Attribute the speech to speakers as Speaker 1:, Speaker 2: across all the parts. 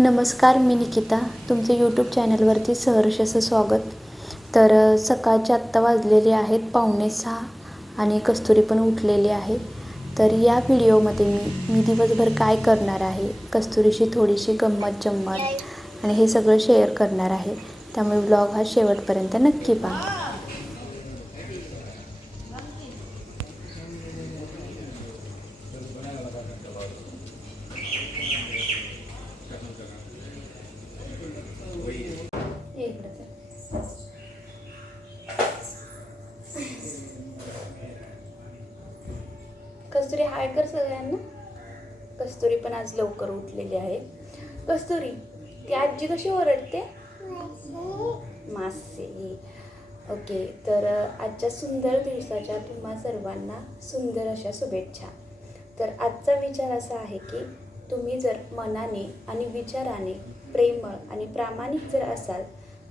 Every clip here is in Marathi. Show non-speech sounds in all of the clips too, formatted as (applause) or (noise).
Speaker 1: नमस्कार मी निकिता. तुमचे यूट्यूब चॅनलवरती सहर्ष असं स्वागत. तर सकाळचे आत्ता वाजलेले आहेत पावणे सहा आणि कस्तुरी पण उठलेली आहे. तर या व्हिडिओमध्ये मी मी दिवसभर काय करणार आहे कस्तुरीशी थोडीशी गंमत जम्मत आणि हे सगळं शेअर करणार आहे. त्यामुळे ब्लॉग हा शेवटपर्यंत नक्की पहा कस्तुरी हाय कर सगळ्यांना? कस्तुरी पण आज लवकर उठलेली आहे. कस्तुरी ती आजी कशी ओरडते? मासे. ओके तर आजच्या सुंदर दिवसाच्या तुम्हा सर्वांना सुंदर अशा शुभेच्छा. तर आजचा विचार असा आहे की तुम्ही जर मनाने आणि विचाराने प्रेमळ आणि प्रामाणिक जर असाल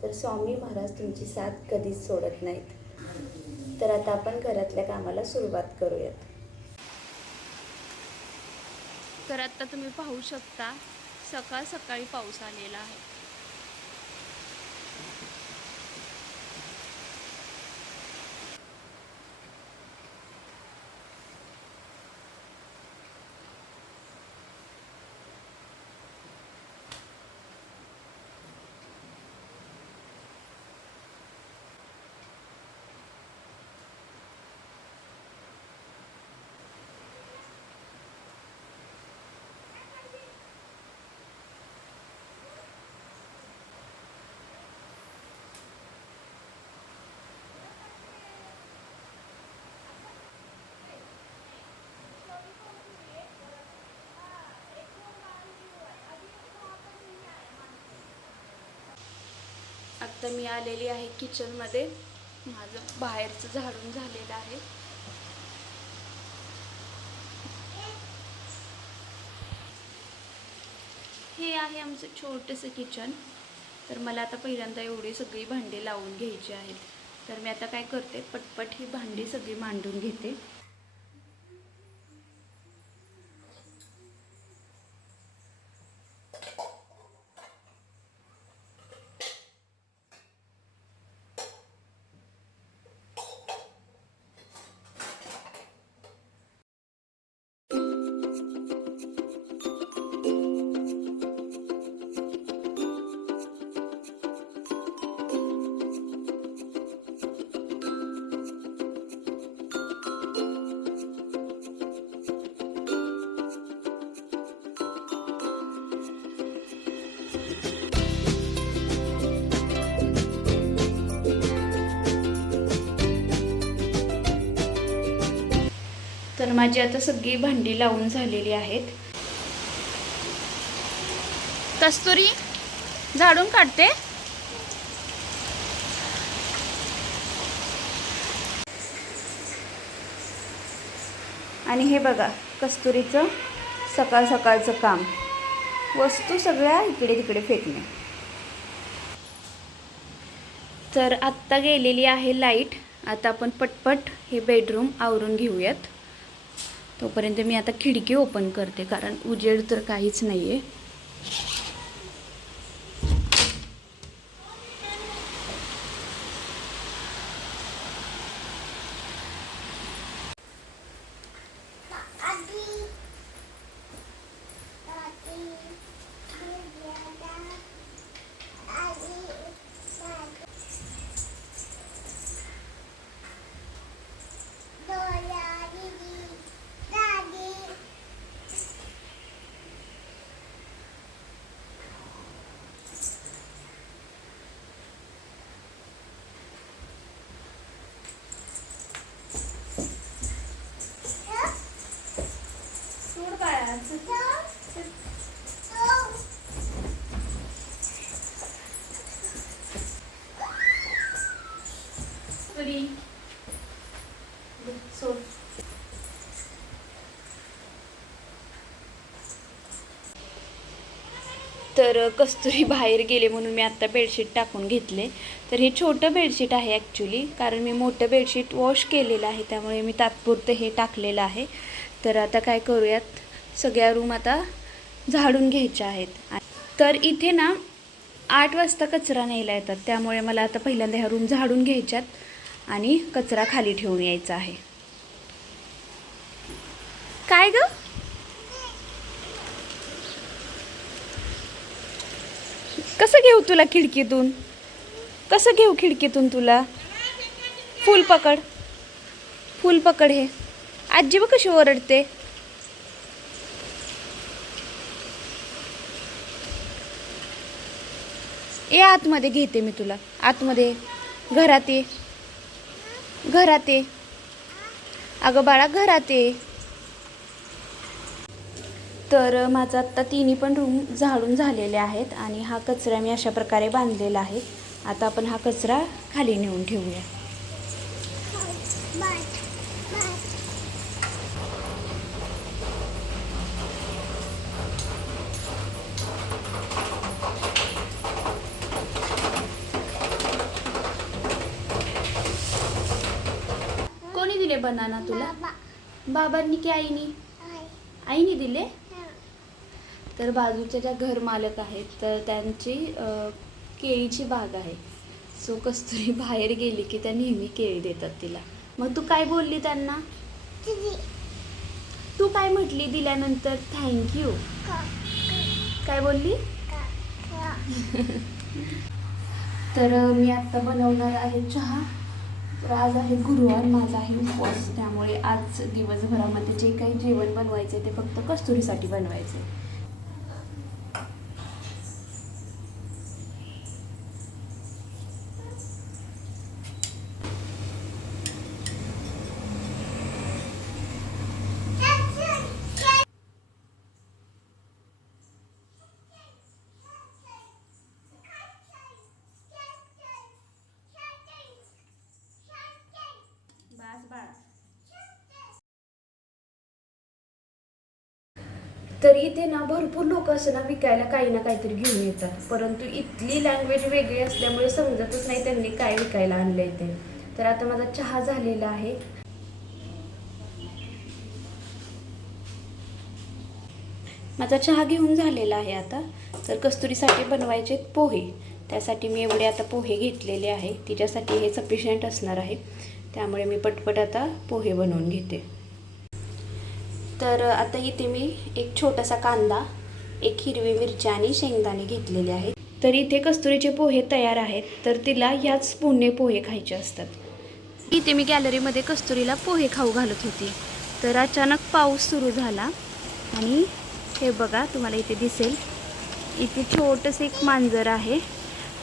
Speaker 1: तर स्वामी महाराज तुमची साथ कधीच सोडत नाहीत. तर आता आपण घरातल्या कामाला सुरुवात करूयात.
Speaker 2: तर आत्ता तुम्ही पाहू शकता सकाळ सकाळी पाऊस आलेला आहे. आत्ता मी आलेली आहे किचनमध्ये माझं बाहेरचं झाडून झालेलं आहे. हे आहे आमचं छोटंसं किचन तर मला आता पहिल्यांदा एवढी सगळी भांडी लावून घ्यायची आहेत. तर मी आता काय करते पटपट ही भांडी सगळी मांडून घेते. तर माझी आता सगळी भांडी लावून झालेली आहेत. कस्तुरी झाडून काढते? आणि हे बघा कस्तुरीचं सकाळ सकाळचं काम. वस्तू सगळ्या इकडे तिकडे फेकणे. तर आत्ता गेलेली आहे लाइट. आता आपण पटपट हे बेडरूम आवरून घेऊयात. तोपर्यंत मी आता खिडकी ओपन करते कारण उजेड तर काहीच नाही आहे तर. कस्तुरी बाहेर गेले म्हणून मी आत्ता बेडशीट टाकून घेतले. तर हे छोटं बेडशीट आहे ॲक्च्युली कारण मी मोठं बेडशीट वॉश केलेलं आहे त्यामुळे मी तात्पुरतं हे टाकलेलं आहे. तर आता काय करूयात? सगळ्या रूम आता झाडून घ्यायच्या आहेत. तर इथे ना आठ वाजता कचरा न्यायला येतात त्यामुळे मला आता पहिल्यांदा ह्या रूम झाडून घ्यायच्यात. आणि कचरा खाली ठेवून यायचा आहे. काय ग? कसं घेऊ तुला खिडकीतून? कसं घेऊ खिडकीतून तुला? फूल पकड. फूल पकड हे. आजी बघ कशी ओरडते. ये आतमध्ये घेते मी तुला. आतमध्ये. घरात ये. घरात ये. अगं बाळा घरात ये. तर माझा आत्ता तिन्ही पण रूम झाडून झालेले आहेत आणि हा कचरा मी अशा प्रकारे बांधलेला आहे. आता आपण हा कचरा खाली नेऊन ठेवूया. दिले बनाना तुला? बाबांनी की आईनी? आईने दिले? तर बाजूच्या ज्या घर मालक आहेत तर त्यांची केळीची बाग आहे. सो कस्तुरी बाहेर गेली की त्या नेहमी केळी देतात तिला. मग तू काय बोलली त्यांना? तू काय म्हटली दिल्यानंतर? थँक्यू काय बोलली? (laughs) तर मी आत्ता बनवणार आहे चहा. तर आज आहे गुरुवार माझा आहे उपवास. त्यामुळे आज दिवसभरामध्ये जे काही जेवण बनवायचे ते फक्त कस्तुरीसाठी बनवायचे तर इथे ना भरपूर लोक असं ना विकायला काही ना काहीतरी घेऊन येतात. परंतु इथली लँग्वेज वेगळी असल्यामुळे समजतच नाही त्यांनी काय विकायला आणलंय ते. तर आता माझा चहा झालेला आहे. माझा चहा घेऊन झालेला आहे आता. तर कस्तुरीसाठी बनवायचे आहेत पोहे. त्यासाठी मी एवढे आता पोहे घेतलेले आहे. तिच्यासाठी हे सफिशियंट असणार आहे. त्यामुळे मी पटपट आता पोहे बनवून घेते. तर आता इथे मी एक छोटासा कांदा एक हिरवी मिरची आणि शेंगदाणे घेतलेले आहेत. तर इथे कस्तुरीचे पोहे तयार आहेत तर तिला ह्याच पुणे पोहे खायचे असतात. इथे मी गॅलरीमध्ये कस्तुरीला पोहे खाऊ घालत होती. तर अचानक पाऊस सुरू झाला आणि हे बघा तुम्हाला इथे दिसेल. इथे छोटंसं एक मांजर आहे.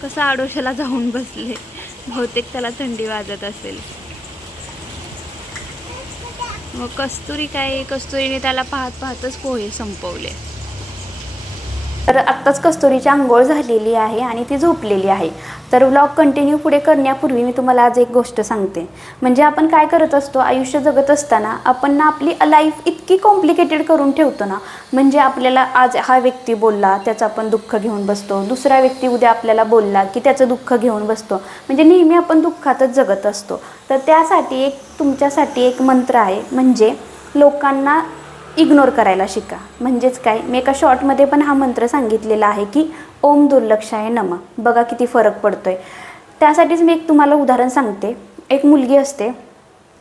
Speaker 2: कसं आडोशाला जाऊन बसले. बहुतेक त्याला थंडी वाजत असेल. मग कस्तुरी काय कस्तुरीने त्याला पाहत पाहतच पोहे संपवले. तर आत्ताच कस्तुरीची आंघोळ झालेली आहे आणि ती झोपलेली आहे. तर व्लॉग कंटिन्यू पुढे करण्यापूर्वी मी तुम्हाला आज एक गोष्ट सांगते. म्हणजे आपण काय करत असतो आयुष्य जगत असताना आपण ना आपली लाईफ इतकी कॉम्प्लिकेटेड करून ठेवतो ना म्हणजे आपल्याला आज हा व्यक्ती बोलला त्याचं आपण दुःख घेऊन बसतो. दुसरा व्यक्ती उद्या आपल्याला बोलला की त्याचं दुःख घेऊन बसतो. म्हणजे नेहमी आपण दुःखातच जगत असतो. तर त्यासाठी एक तुमच्यासाठी एक मंत्र आहे. म्हणजे लोकांना इग्नोर करायला शिका. म्हणजेच काय? मी एका शॉर्टमध्ये पण हा मंत्र सांगितलेला आहे की ओम दुर्लक्षाय नम. बघा किती फरक पडतो आहे त्यासाठीच मी एक तुम्हाला उदाहरण सांगते. एक मुलगी असते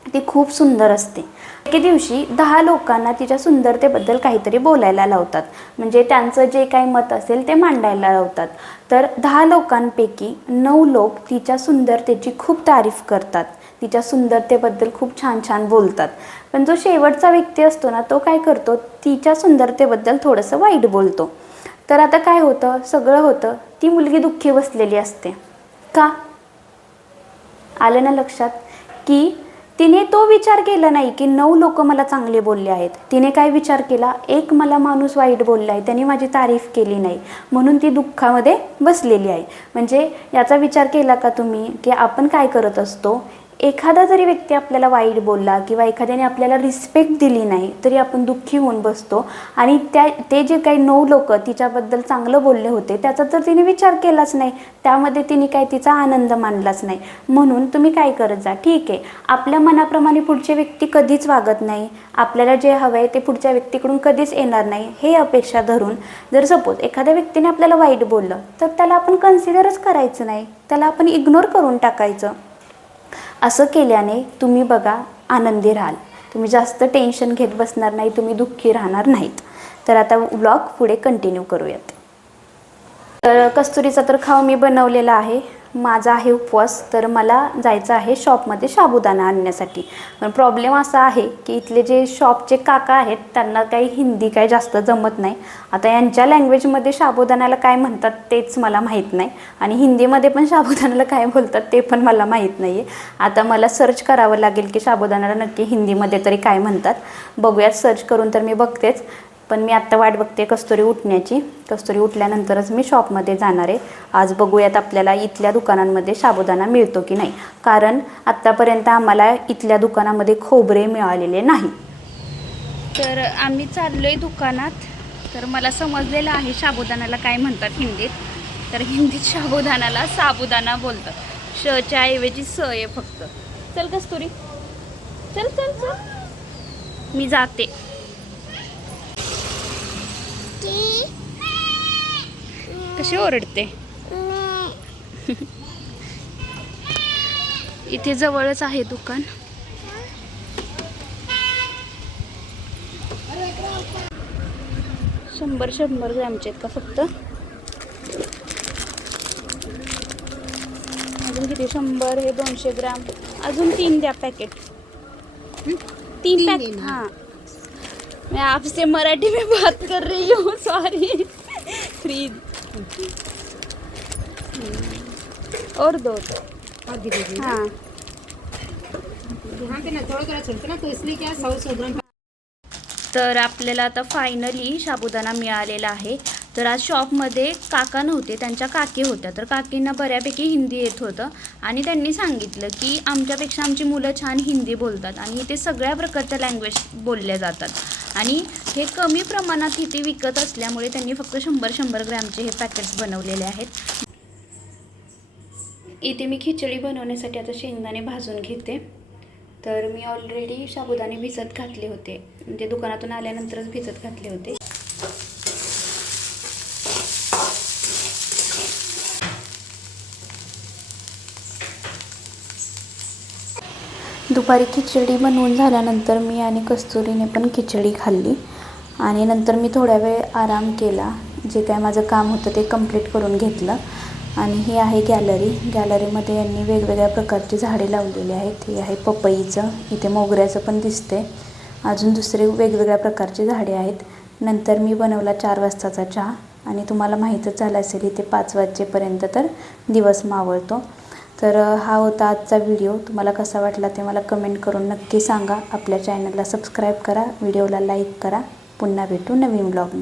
Speaker 2: ती खूप सुंदर असते. एके दिवशी दहा लोकांना तिच्या सुंदरतेबद्दल काहीतरी बोलायला लावतात. म्हणजे त्यांचं जे काही मत असेल ते मांडायला लावतात. तर दहा लोकांपैकी नऊ लोक तिच्या सुंदरतेची खूप तारीफ करतात. तिच्या सुंदरतेबद्दल खूप छान छान बोलतात. पण जो शेवटचा व्यक्ती असतो ना तो काय करतो? तिच्या सुंदरतेबद्दल थोडंसं वाईट बोलतो. तर आता काय होतं? सगळं होतं. ती मुलगी दुःखी बसलेली असते. का? आलं ना लक्षात? की तिने तो विचार केला नाही की नऊ लोक मला चांगले बोलले आहेत. तिने काय विचार केला? एक मला माणूस वाईट बोलला आहे. त्याने माझी तारीफ केली नाही. म्हणून ती दुःखामध्ये बसलेली आहे. म्हणजे याचा विचार केला का तुम्ही? की आपण काय करत असतो? एखादा जरी व्यक्ती आपल्याला वाईट बोलला किंवा एखाद्याने आपल्याला रिस्पेक्ट दिली नाही तरी आपण दुःखी होऊन बसतो. आणि त्या ते जे काही नऊ लोक तिच्याबद्दल चांगलं बोलले होते त्याचा तर तिने विचार केलाच नाही. त्यामध्ये तिने काय तिचा आनंद मानलाच नाही. म्हणून तुम्ही काय करत जा ठीक आहे. आपल्या मनाप्रमाणे पुढचे व्यक्ती कधीच वागत नाही. आपल्याला जे हवं आहे ते पुढच्या व्यक्तीकडून कधीच येणार नाही. हे अपेक्षा धरून जर सपोज एखाद्या व्यक्तीने आपल्याला वाईट बोललं तर त्याला आपण कन्सिडरच करायचं नाही. त्याला आपण इग्नोर करून टाकायचं. असं केल्याने तुम्ही बघा आनंदी राहाल. तुम्ही जास्त टेन्शन घेत बसणार नाही तुम्ही दुःखी राहणार नाहीत. तर आता व्लॉग पुढे कंटिन्यू करूयात. तर कस्तुरीचा तर खाऊ मी बनवलेला आहे. माझा आहे उपवास तर मला जायचं आहे शॉपमध्ये साबुदाणा आणण्यासाठी. पण प्रॉब्लेम असा आहे की इथले जे शॉपचे काका आहेत त्यांना काही हिंदी काही जास्त जमत नाही. आता यांच्या लँग्वेजमध्ये साबुदाण्याला काय म्हणतात तेच मला माहीत नाही. आणि हिंदीमध्ये पण साबुदाण्याला काय बोलतात ते पण मला माहीत नाही आहे आता मला सर्च करावं लागेल की साबुदाण्याला नक्की हिंदीमध्ये तरी काय म्हणतात. बघूयात सर्च करून तर मी बघतेच. पण मी आत्ता वाट बघते कस्तुरी उठण्याची. कस्तुरी उठल्यानंतरच मी शॉपमध्ये जाणार आहे. आज बघूयात आपल्याला इथल्या दुकानांमध्ये साबुदाणा मिळतो की नाही. कारण आत्तापर्यंत आम्हाला इथल्या दुकानामध्ये खोबरे मिळालेले नाही. तर आम्ही चाललो आहे दुकानात. तर मला समजलेलं आहे साबुदाण्याला काय म्हणतात हिंदीत. तर हिंदीत साबुदाण्याला साबुदाणा बोलतात. शच्या ऐवजी स आहे फक्त. चल कस्तुरी. चल चल चल. मी जाते. कशी ओरडते? इथे जवळच आहे दुकान. शंभर शंभर ग्रॅमचे आहेत का फक्त? अजून किती? शंभर हे दोनशे ग्राम. अजून तीन द्या पॅकेट. तीन पैकेट। हाँ. मैं आपसे मराठी में बात कर रही हूँ सॉरी फ्री और दो हाँ।
Speaker 3: तो
Speaker 2: तर आपल्याला आता फायनली साबुदाणा मिळालेला आहे. तर आज शॉपमध्ये काका नव्हते त्यांच्या काकी होत्या. तर काकींना बऱ्यापैकी हिंदी येत होतं. आणि त्यांनी सांगितलं की आमच्यापेक्षा आमची मुलं छान हिंदी बोलतात आणि इथे सगळ्या प्रकारच्या लँग्वेज बोलल्या जातात. आणि हे कमी प्रमाणात इथे विकत असल्यामुळे त्यांनी फक्त शंभर शंभर ग्रॅमचे हे पॅकेट्स बनवलेले आहेत. इथे मी खिचडी बनवण्यासाठी आता शेंगदाणे भाजून घेते. तर मी ऑलरेडी साबुदाणे भिजत घातले होते. म्हणजे दुकानातून आल्यानंतरच भिजत घातले होते. दुपारी खिचडी बनवून झाल्यानंतर मी आणि कस्तुरीने पण खिचडी खाल्ली. आणि नंतर मी थोड्या वेळ आराम केला. जे काय माझं काम होतं ते कंप्लीट करून घेतलं. आणि ही आहे गॅलरी गॅलरीमध्ये यांनी वेगवेगळ्या प्रकारची झाडे लावलेली आहेत. हे आहे पपईचं. इथे मोगऱ्याचं पण दिसते अजून दुसरे वेगवेगळ्या प्रकारची झाडे आहेत. नंतर मी बनवला चार वाजताचा चहा. आणि तुम्हाला माहीतच झालं असेल इथे पाच वाजेपर्यंत तर दिवस मावळतो. तर हा होता आजचा व्हिडिओ. तुम्हाला कसा वाटला ते मला कमेंट करून नक्की सांगा. आपल्या चॅनलला सबस्क्राईब करा. व्हिडिओला लाईक करा. पुन्हा भेटू नवीन ब्लॉगमध्ये